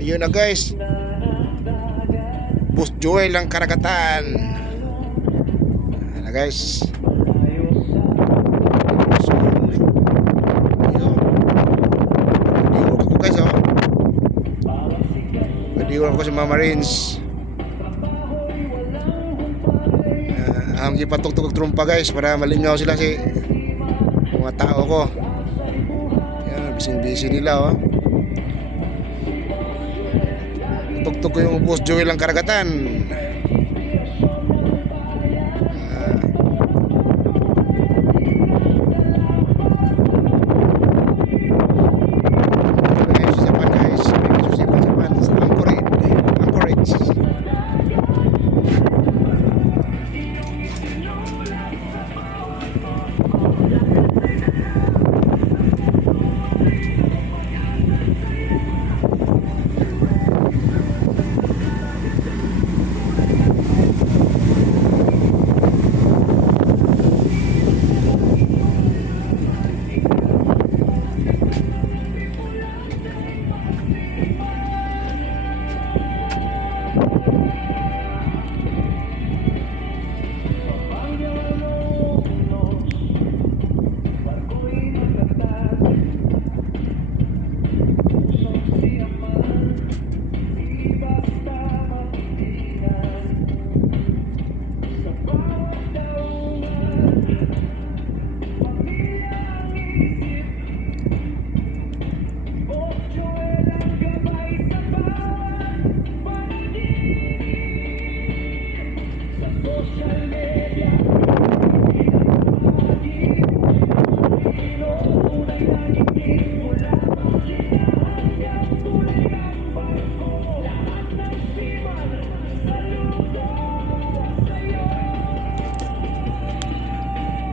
Ayun na guys, Boss Joel ang karagatan. Ayun na guys. So, ayun. Padiwan ako guys, oh. Padiwan ako sa mga Marines. Ang ipatugtog trumpa guys para malingaw sila si mga tao ko. Yan, busy nila, oh. Tugtog ko yung Boss Joel ang karagatan.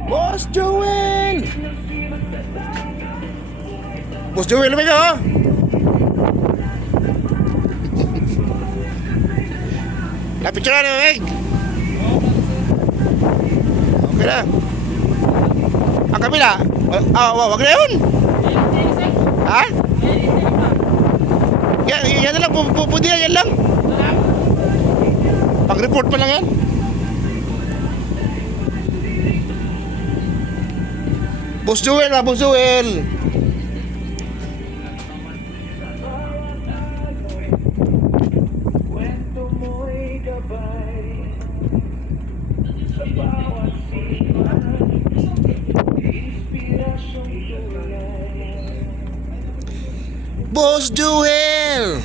Boss Joel! Boss Joel, lumay ka, oh! Napicture na, Meg! Okay na. Ang kabila? Wag na yun! Ha? Yan na lang, pupudi na yan lang. Pag-report pa lang yan. Boss Joel, Boss Joel. Boss Joel.